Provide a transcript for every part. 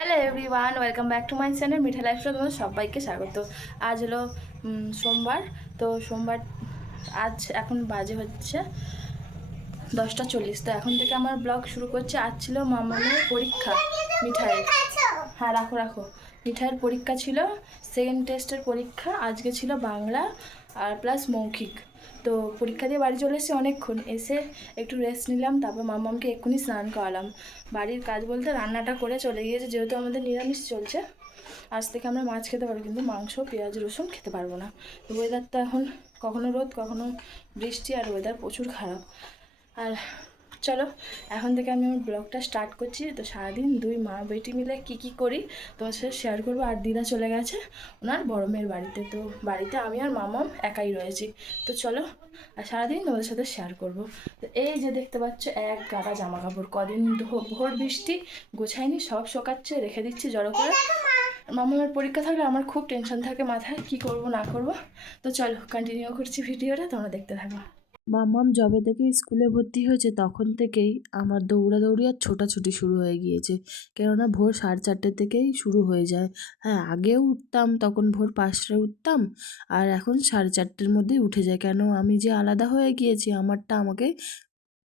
Hello everyone welcome back to my channel Mitha lifestyle তোমাদের সবাইকে স্বাগত। আজ হলো সোমবার, তো সোমবার, আজ এখন বাজে হচ্ছে দশটা চল্লিশ, তো এখন থেকে আমার ব্লগ শুরু করছে। আজ ছিল মামানের পরীক্ষা, মিঠাইয়ের। হ্যাঁ রাখো রাখো। মিঠাইয়ের পরীক্ষা ছিল সেকেন্ড টেস্টের পরীক্ষা, আজকে ছিল বাংলা আর প্লাস মৌখিক। তো পরীক্ষা দিয়ে বাড়ি চলে এসেছি অনেকক্ষণ। এসে একটু রেস্ট নিলাম, তারপর মামামকে এক্ষুনি স্নান করালাম। বাড়ির কাজ বলতে রান্নাটা করে চলে গিয়েছে, যেহেতু আমাদের নিরামিষ চলছে। আজ থেকে আমরা মাছ খেতে পারব, কিন্তু মাংস, পেঁয়াজ, রসুন খেতে পারব না। তো এখন কখনো রোদ, কখনো বৃষ্টি, আর ওয়েদার প্রচুর খারাপ। আর চলো, এখন থেকে আমি আমার ব্লগটা স্টার্ট করছি। তো সারাদিন দুই মা বেটি মিলে কি কি করি তোমার সাথে শেয়ার করব। আর দিদা চলে গেছে ওনার বড় মেয়ের বাড়িতে। তো বাড়িতে আমি আর মামাম একাই রয়েছি। তো চলো, আর সারাদিন তোমাদের সাথে শেয়ার করব। তো এই যে দেখতে পাচ্ছ, এক গাদা জামা কাপড় কদিন ভোর বৃষ্টি গোছাইনি সব শোকাচ্ছে, রেখে দিচ্ছি জড়ো করে। মামামের পরীক্ষা থাকলে আমার খুব টেনশন থাকে মাথায়, কি করব, না করব। তো চলো কন্টিনিউ করছি ভিডিওটা, তোমরা দেখতে থাকো। মাম্মাম যবে থেকে স্কুলে ভর্তি হয়েছে, তখন থেকেই আমার দৌড়াদৌড়ি আর ছোটাছুটি শুরু হয়ে গিয়েছে। কেননা ভোর সাড়ে চারটে থেকেই শুরু হয়ে যায়। হ্যাঁ আগেও উঠতাম, তখন ভোর পাঁচটায় উঠতাম, আর এখন সাড়ে চারটের মধ্যেই উঠে যায়। কেন? আমি যে আলাদা হয়ে গিয়েছি, আমারটা আমাকে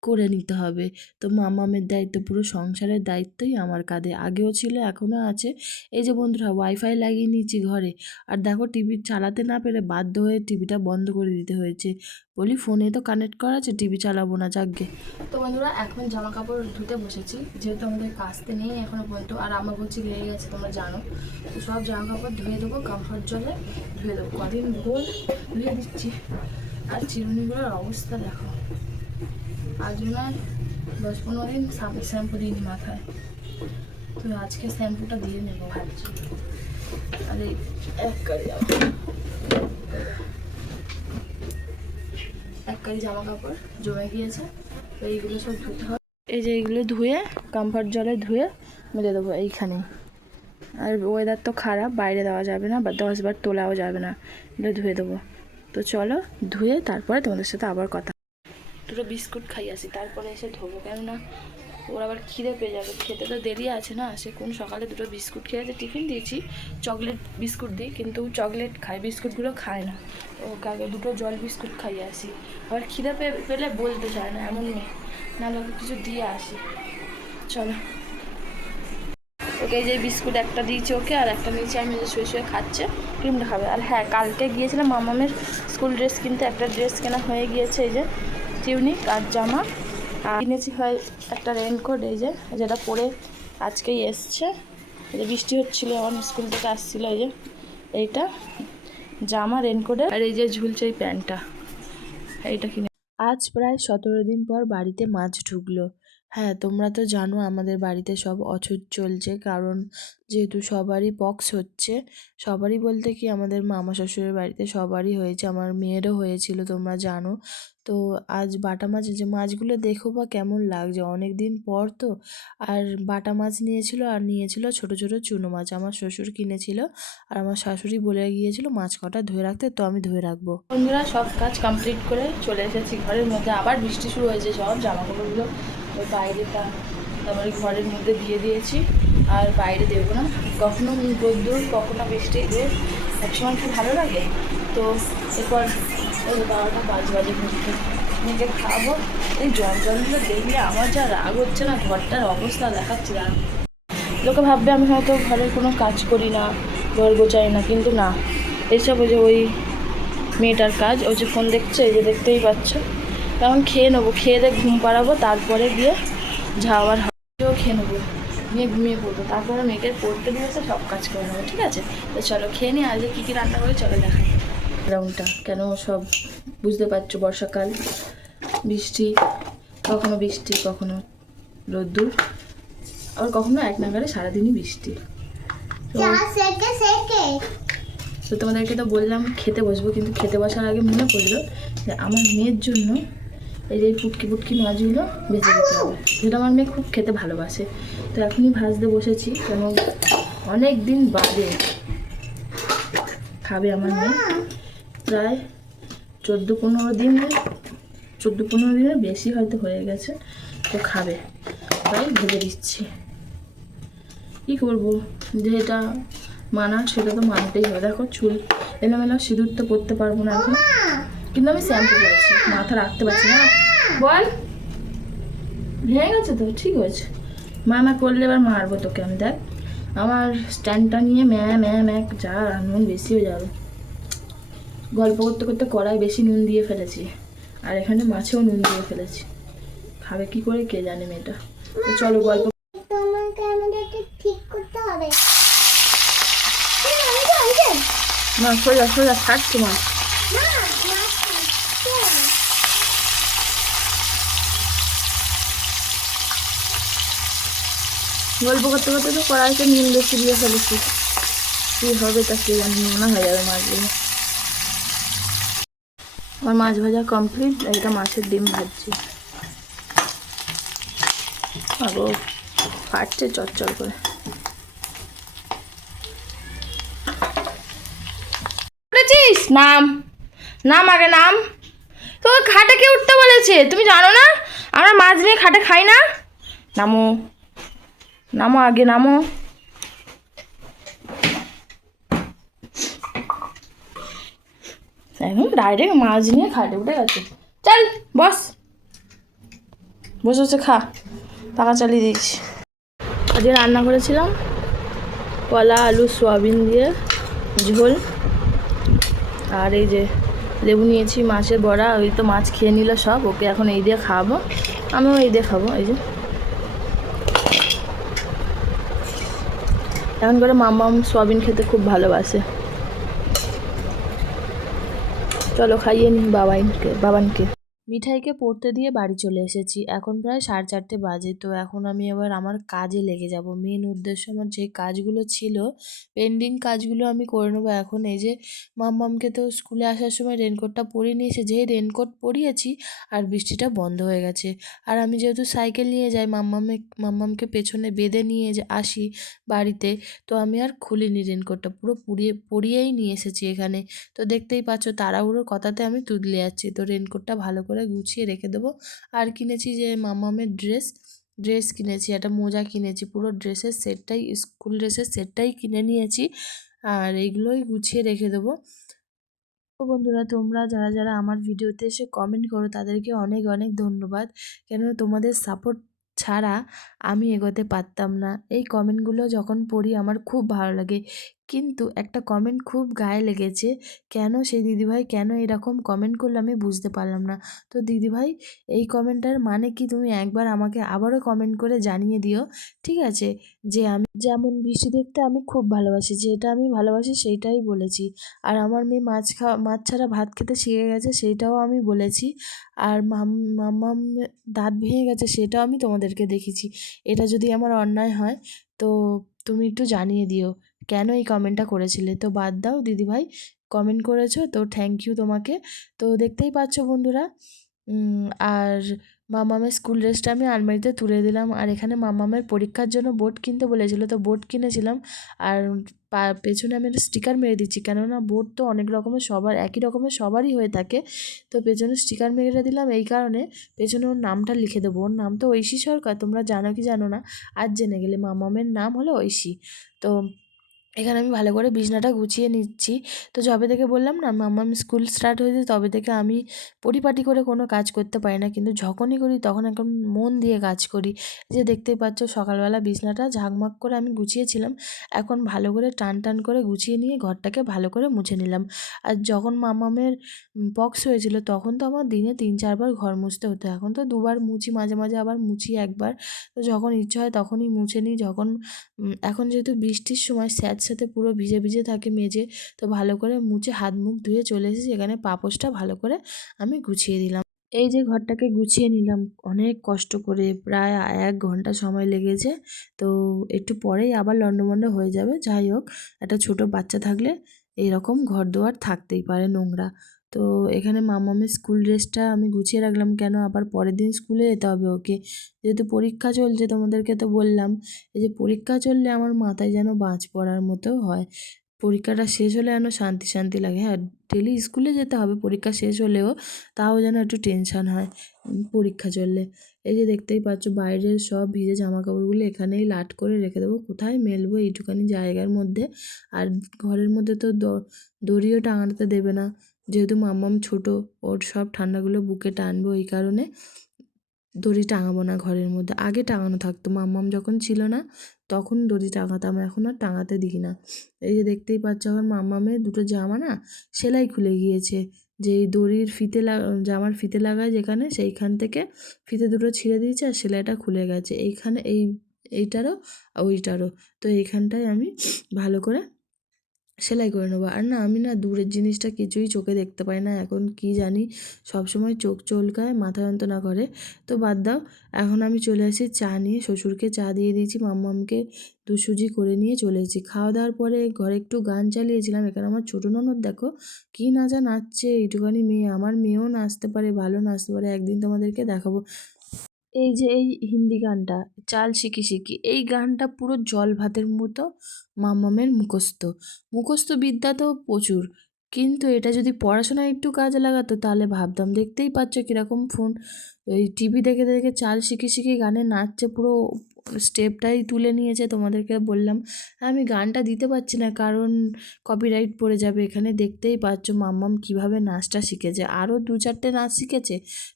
করে নিতে হবে। তো মামামের দায়িত্ব পুরো সংসারের দায়িত্বই আমার কাঁধে। আগেও ছিল, এখনও আছে। এই যে বন্ধুরা ওয়াইফাই লাগিয়ে নিয়েছি ঘরে। আর দেখো, টিভি চালাতে না পেরে বাধ্য হয়ে টিভিটা বন্ধ করে দিতে হয়েছে। বলি, ফোনে তো কানেক্ট করা আছে, টিভি চালাবো না, যাকগে। তো বন্ধুরা, এখন জামা কাপড় ধুতে বসেছি। যেহেতু আমাদের কাচতে নেই এখনও পর্যন্ত, আর আমার বলছি লেগে গেছে, তোমরা জানো। তো সব জামা কাপড় ধুয়ে দেবো কমফর্ট জলে ধুয়ে দেবো। কদিন ভোল ধুয়ে দিচ্ছি। আর চিরুনিগুলোর অবস্থা দেখো। আজ হয় দশ পনেরো দিন শ্যাম্পু দিইনি মাথায়। তো আজকে শ্যাম্পুটা দিয়ে নেব ভাবছি। আর এই এক কারি এক কারি জামা কাপড় জমে গিয়েছে, তো এইগুলো সব ধুতে হবে। এই যে এইগুলো ধুয়ে কমফর্ট জলে ধুয়ে মেলে দেবো এইখানে আর ওয়েদার তো খারাপ, বাইরে দেওয়া যাবে না বা দশবার তোলাও যাবে না। এগুলো ধুয়ে দেবো। তো চলো, ধুয়ে তারপরে তোমাদের সাথে আবার কথা দুটো বিস্কুট খাই আসি, তারপরে এসে ধোবো কেননা ওর আবার খিদে পেয়ে যাবে, খেতে তো দেরি আছে না, সে কোন সকালে দুটো বিস্কুট খেয়েছে টিফিন দিয়েছি, চকলেট বিস্কুট দিই, কিন্তু চকলেট খায় বিস্কুটগুলো খায় না। ওকে আগে দুটো জল বিস্কুট খাইয়ে আসি। আবার খিদে পেয়ে পেলে বলতে চায় না, এমন নেই নাহলে ওকে কিছু দিয়ে আসি। চলো। ওকে যে বিস্কুট একটা দিয়েছি ওকে, আর একটা নিচে আমি, যে শুয়ে শুয়ে খাচ্ছে, ক্রিমটা খাবে। আর হ্যাঁ কালকে গিয়েছিলাম মামামের স্কুল ড্রেস কিনতে, একটা ড্রেস কেনা হয়ে গিয়েছে এই যে টিউনিক আর জামা। আর কিনেছি হয় একটা রেনকোট এই যে, যেটা পরে আজকেই এসছে। যে বৃষ্টি হচ্ছিল, আমার স্কুল থেকে আসছিল, এই যে, এইটা। জামা রেনকোটে আর এই যে ঝুলছে এই প্যান্টটা, এইটা কিনে আজ প্রায় সতেরো দিন পর বাড়িতে মাছ ঢুকলো। হ্যাঁ তোমরা তো জানো আমাদের বাড়িতে সব অছুত চলছে। কারণ যেহেতু সবারই পক্স হচ্ছে, সবারই বলতে কি আমাদের মামা শ্বশুরের বাড়িতে সবারই হয়েছে, আমার মেয়েরও হয়েছিল, তোমরা জানো। তো আজ বাটা মাছ যে মাছগুলো দেখো বা কেমন লাগছে? অনেক দিন পর তো আর বাটা মাছ নিয়েছিল আর নিয়েছিল ছোট ছোট চুনো মাছ। আমার শ্বশুর কিনেছিল আর আমার শাশুড়ি বলে গিয়েছিল মাছ কটা ধুয়ে রাখতে, তো আমি ধুয়ে রাখব। বন্ধুরা, সব কাজ কমপ্লিট করে চলে এসেছি ঘরের মধ্যে। আবার বৃষ্টি শুরু হয়েছে, সব জামা কাপড়গুলো ওই বাইরেটা তারপরে ঘরের মধ্যে দিয়ে দিয়েছি। আর বাইরে দেবো না। কখনো রোদ্দুর কখনো বৃষ্টি দিয়ে একসময় খুব ভালো লাগে? তো এরপর ওই বারোটা পাঁচ বাজে ঘুরতে নিজে খাব। এই জল জলগুলো দেখলে আমার যা রাগ হচ্ছে না, ঘরটার অবস্থা দেখাচ্ছি আর লোকে ভাববে আমি হয়তো ঘরের কোনো কাজ করি না, ঘর গোচাই না, কিন্তু না। এসব ওই যে ওই মেয়েটার কাজ, ও যে ফোন দেখছে, এই যে দেখতেই পাচ্ছ। তখন খেয়ে নেব খেয়ে দিয়ে ঘুম পাড়াবো তারপরে গিয়ে ঝাওয়ার হবেও খেয়ে নেব নিয়ে ঘুমিয়ে পড়ব। তারপরে মেয়েকে পড়তে দিয়েছে সব কাজ করে নেব ঠিক আছে? তো চলো খেয়ে নিই আজকে কী কী রান্না করে চলো দেখাই। গ্রাউন্ডটা কেন সব বুঝতে পারছ বর্ষাকাল? বৃষ্টি কখনো বৃষ্টি কখনো রোদ্দুর আবার কখনো এক নাগারে সারাদিনই বৃষ্টি। তো তো তোমাদেরকে তো বললাম খেতে বসবো কিন্তু খেতে বসার আগে মনে পড়ল যে আমার মেয়ের জন্য এই যে পুটকি পুটকি মাছগুলো ভেজে দিতে হবে। যেটা আমার মেয়ে খুব খেতে ভালোবাসে। তো এখনই ভাজতে বসেছি, কেন অনেক দিন বাদে খাবে আমার মেয়ে। প্রায় চোদ্দ পনেরো দিন, চোদ্দ পনেরো দিনের বেশি হয়তো হয়ে গেছে, তো খাবে। তাই ভেজে দিচ্ছি। কী করব? যেটা মানার সেটা তো মানতেই হবে। দেখো চুল এলোমেলো সিঁদুর তো করতে পারব না এখন। কিন্তু আমি শ্যাম্পু করেছি মাথা রাখতে পারছি না। বল। ভেঙে গেছে তো ঠিক আছে মানা করলে এবার মারবো তোকে আমি দেখ। আমার স্ট্যান্ডটা নিয়ে ম্যা ম্যা ম্যা যা নুন বেশি হয়ে যাবে। গল্প করতে করতে কড়াই বেশি নুন দিয়ে ফেলেছি আর এখানে মাছেও নুন দিয়ে ফেলেছি। খাবে কি করে কে জানে মেয়েটা। তো চলো গল্প ঠিক করতে হবে। না সোজা সোজা থাক তোমার না, মাছ খাচ্ছে। গল্প করতে করতে তো কড়াইতে নুন বেশি দিয়ে ফেলেছি। কী হবে তা কে জানি, মনে হয়ে যাবে মাছগুলো। আমার মাছ ভাজা কমপ্লিট এটা মাছের ডিম ভাজছি। আগো ফাটছে চচ্চর করে। নাম। নাম আগে, নাম। তো খাটে কে উঠতে বলেছে? তুমি জানো না? আমরা মাছ নিয়ে খাটে খাই না? নামো। নামো আগে, নামো। এখন ডাইরেক্ট মাছ নিয়ে খাটে, উঠে গেছে। চল, বস। বসে বসে খা। পাকা চালিয়ে দিয়েছি আজকে রান্না করেছিলাম কলা, আলু, সয়াবিন দিয়ে, ঝোল। আর এই যে লেবু নিয়েছি, মাছের বড়া, ওই তো মাছ খেয়ে নিল সব, ওকে এখন এই দিয়ে খাওয়াবো। আমিও এই দিয়ে খাব, এই যে। এখন করে মামাম সোয়াবিন খেতে খুব ভালোবাসে। চলো খাইয়ে নি বাবাইনকে বাবানকে। মিঠাইকে পড়তে দিয়ে বাড়ি চলে এসেছি। এখন প্রায় সাড়ে চারটে বাজে, তো এখন আমি এবার আমার কাজে লেগে যাব। মেন উদ্দেশ্য আমার যে কাজগুলো ছিল পেন্ডিং কাজগুলো আমি করে নেব। এখন এই যে মাম্মামকে তো স্কুলে আসার সময় রেনকোটটা পরিয়ে নিয়েছে, যেই রেনকোট পরিয়েছি আর বৃষ্টিটা বন্ধ হয়ে গেছে। আর আমি যেহেতু সাইকেল নিয়ে যাই, মাম্মামে, মাম্মামকে পেছনে বেঁধে নিয়ে যে আসি বাড়িতে, তো আমি আর খুলিনি রেনকোটটা পুরো পুড়িয়ে পরিয়েই নিয়ে এসেছি এখানে। তো দেখতেই পাচ্ছ, তাড়াহুড়োর কথাতে আমি তুদলে যাচ্ছি। তো রেনকোটটা ভালো করে গুছিয়ে রেখে দেবো। আর কিনেছি যে মামামের ড্রেস ড্রেস কিনেছি, একটা মোজা কিনেছি, পুরো ড্রেসের সেটটাই, স্কুল ড্রেসের সেটটাই কিনে নিয়েছি আর এগুলোই গুছিয়ে রেখে দেবো। তো বন্ধুরা, তোমরা যারা যারা আমার ভিডিওতে এসে কমেন্ট করো, তাদেরকে অনেক অনেক ধন্যবাদ। কেননা তোমাদের সাপোর্ট ছাড়া আমি এগোতে পারতাম না। এই কমেন্টগুলো যখন পড়ি আমার খুব ভালো লাগে। কিন্তু একটা কমেন্ট খুব গায়ে লেগেছে, কেন সেই দিদিভাই কেন এরকম কমেন্ট করলে আমি বুঝতে পারলাম না। তো দিদিভাই, এই কমেন্টটার মানে কি তুমি একবার আমাকে আবারও কমেন্ট করে জানিয়ে দিও, ঠিক আছে? যে আমি যেমন বৃষ্টি দেখতে আমি খুব ভালোবাসি, যেটা আমি ভালোবাসি সেইটাই বলেছি। আর আমার মেয়ে মাছ খাওয়া মাছ ছাড়া ভাত খেতে শিখে গেছে সেইটাও আমি বলেছি। আর মাম মাম্মাম দাঁত ভেঙে গেছে সেটাও আমি তোমাদেরকে দেখেছি। এটা যদি আমার অন্যায় হয়, তো তুমি একটু জানিয়ে দিও। কেন এই কমেন্টটা করেছিলে? তো বাদ দাও, দিদিভাই। কমেন্ট করেছ, তো থ্যাংক ইউ তোমাকে। তো দেখতেই পাচ্ছ বন্ধুরা আর মামামের স্কুল ড্রেসটা আমি আলমারিতে তুলে দিলাম আর এখানে মামামের পরীক্ষার জন্য বোর্ড কিনতে বলেছিল, তো বোর্ড কিনেছিলাম আর পেছনে আমি একটা স্টিকার মেরে দিচ্ছি, কেননা বোর্ড তো অনেক রকমের সবার, একই রকমের সবারই হয়ে থাকে, তো পেছনে স্টিকার মেরে দিলাম, এই কারণে পেছনে ওর নামটা লিখে দেবো, ওর নাম তো ঐশী সরকার, তোমরা জানো কি জানো না, আজ জেনে গেলে মামামের নাম হলো ঐশী, তো এখানে আমি ভালো করে বিছনাটা গুছিয়ে নিচ্ছি। তো যবে থেকে বললাম না মাম্মাম স্কুল স্টার্ট হয়েছে, তবে থেকে আমি পরিপাটি করে কোনো কাজ করতে পারি না। কিন্তু যখনই করি, তখন একদম মন দিয়ে কাজ করি। যে দেখতেই পাচ্ছ, সকালবেলা বিছনাটা ঝাঁকমাক করে আমি গুছিয়েছিলাম। এখন ভালো করে টান টান করে গুছিয়ে নিয়ে ঘরটাকে ভালো করে মুছে নিলাম। আর যখন মামামের পক্স হয়েছিল, তখন তো আমার দিনে তিন চারবার ঘর মুছতে হতো। এখন তো দুবার মুছি, মাঝে মাঝে আবার মুছি একবার। তো যখন ইচ্ছা হয় তখনই মুছে নিই। যখন এখন যেহেতু বৃষ্টির সময় স্যাঁতস্যাঁতে পুরো ভিজে ভিজে থাকে মেঝে, তো ভালো করে মুছে হাত মুখ ধুয়ে চলে এসেছি। এখানে পাপোশটা ভালো করে আমি গুছিয়ে দিলাম। এই যে ঘরটাকে গুছিয়ে নিলাম, অনেক কষ্ট করে প্রায় এক ঘণ্টা সময় লেগেছে। তো একটু পরেই আবার লন্ডমন্ড হয়ে যাবে। যাই হোক, একটা ছোট বাচ্চা থাকলে এইরকম ঘর দুয়ার থাকতেই পারে নোংরা। তো এখানে মামামের স্কুল ড্রেসটা আমি গুছিয়ে রাখলাম। কেন? আবার পরের দিন স্কুলে যেতে হবে ওকে। যেহেতু পরীক্ষা চলছে তোমাদেরকে তো বললাম, এই যে পরীক্ষা চললে আমার মাথায় যেন বাঁচ পড়ার মতো হয়। পরীক্ষাটা শেষ হলে যেন শান্তি শান্তি লাগে। হ্যাঁ ডেলি স্কুলে যেতে হবে, পরীক্ষা শেষ হলেও তাও যেন একটু টেনশান হয় পরীক্ষা চললে। এই যে দেখতেই পাচ্ছ, বাইরের সব ভিজে জামা কাপড়গুলো এখানেই লাট করে রেখে দেবো। কোথায় মেলবো? এইটুখানি জায়গার মধ্যে। আর ঘরের মধ্যে তো দড়িও টাঙাতে দেবে না। যেহেতু মাম্মাম ছোট, ওর সব ঠান্ডাগুলো বুকে টানবো এই কারণে। দড়ি টাঙাবো না ঘরের মধ্যে। আগে টাঙানো থাকতো, মাম্মাম যখন ছিল না, তখন দড়ি টাঙাতাম, এখন আর টাঙাতে দিই না। এই যে দেখতেই পাচ্ছ এখন মাম্মামের দুটো জামা না, সেলাই খুলে গিয়েছে। যে এই দড়ির ফিতে লাগা জামার ফিতে লাগায় যেখানে, সেইখান থেকে ফিতে দুটো ছিঁড়ে দিয়েছে আর সেলাইটা খুলে গেছে। এইখানে এই, এইটারও ওইটারও। তো এইখানটায় আমি ভালো করে সেলাই করে নেব। আর না, আমি না দূরের জিনিসটা কিছুই চোখে দেখতে পাই না। এখন কি জানি সব সময় চোখ চলকায়, মাথা যন্ত্রণা করে। তো বাদ দাও, এখন আমি চলে আসি চা নিয়ে। শ্বশুরকে চা দিয়ে দিয়েছি, মাম্মামকে দু সুজি করে নিয়ে চলে এসেছি। খাওয়া দাওয়ার পরে ঘরে একটু গান চালিয়েছিলাম। এখানে আমার ছোটো ননদ, দেখো, কী নাচা নাচছে। এইটুখানি মেয়ে, আমার মেয়েও নাচতে পারে, ভালো নাচতে পারে। একদিন তোমাদেরকে দেখাবো। এই যে এই হিন্দি গানটা, চাল শিখি শিখি, এই গানটা পুরো জল ভাতের মতো মামামের মুখস্থ। মুখস্থ বিদ্যা তো প্রচুর। কিন্তু এটা যদি পড়াশোনায় একটু কাজে লাগাতো, তাহলে ভাবতাম দেখতেই পাচ্ছ কীরকম ফোন এই টিভি দেখে দেখে চাল শিখি শিখি গানে নাচছে, পুরো স্টেপটাই তুলে নিয়েছে তোমাদেরকে বললাম। আমি গানটা দিতে পারছি না, কারণ কপিরাইট পড়ে যাবে, এখানে দেখতেই পাচ্ছ মাম্মাম কীভাবে নাচটা শিখেছে। আরও দু চারটে নাচ শিখেছে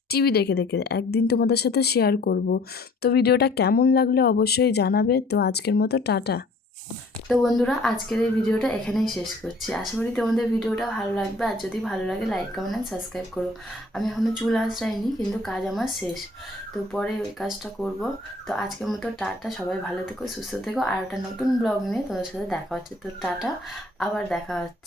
টিভি দেখে দেখে। একদিন তোমাদের সাথে শেয়ার করব। তো ভিডিওটা কেমন লাগলে অবশ্যই জানাবে। তো আজকের মতো টাটা। তো বন্ধুরা, আজকের এই ভিডিওটা এখানেই শেষ করছি। আশা করি তোমাদের ভিডিওটা ভালো লাগবে। আর যদি ভালো লাগে লাইক কমেন্ট অ্যান্ড সাবস্ক্রাইব করো। আমি এখনও চুল আসাইনি কিন্তু কাজ আমার শেষ। তো পরে ওই কাজটা করব। তো আজকের মতো টাটা। সবাই ভালো থেকো, সুস্থ থেকো। আর একটা নতুন ব্লগ নিয়ে তোমাদের সাথে দেখা হচ্ছে। তো টাটা, আবার দেখা হচ্ছে।